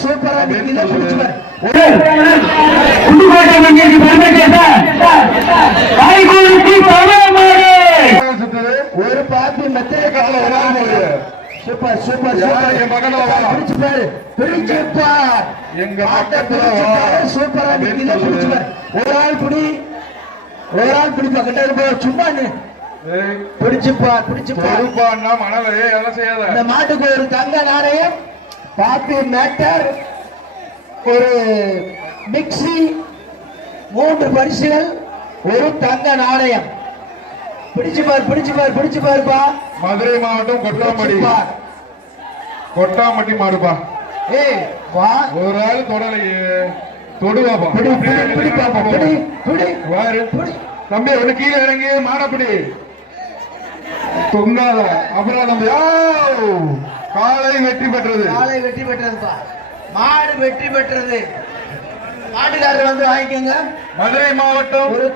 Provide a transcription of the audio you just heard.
சூப்பரா ஒரு பாப்பி மெத்தையை கால விடாம சூப்பர் சூப்பர் என் பக்கத்துல வா. பிடிச்சு பாரு பிடிச்சு பார் எங்க சூப்பரா நிக்குது, பிடிச்சு பாரு. ஒரு ஆள் பிடி. ஒரு ஆள் பிடி. பக்கத்துல போ. சும்மா நீ ஏய், பிடிச்சு பார் பிடிச்சு பார் பொறுப்பான்னா மணல அதெல்லாம் செய்யாத. இந்த மாட்டுக்கு ஒரு தங்க நாணயம் பாப்பி மேட்டர் ஒரு மிக்ஸி மூன்று பரிசுகள் ஒரு தங்க நாணயம். பிடிச்சு பார் பிடிச்சு பார் பிடிச்சு பாருப்பா மதுரை மாவட்டம் கொட்டாம்படி பிடிச்சு பார் கொட்டாம்பட்டி மாடுப்பா. ஏய் வா. ஒரு ஆள் தொடலையே. தொடுவாப்பா. பிடி பிடி பிடி பிடி பிடி தம்பி ஒண்ணு கீழே இறங்கி மாடப்பிடி. தம்பி ஆ! காலை வெற்றி பெற்றது. காலை வெற்றி பெற்றதுப்பா. மாடு வெற்றி பெற்றது. மாட்டுக்காரர் வந்து வாங்கிக்கோங்க. மதுரை மாவட்டம் ஒரு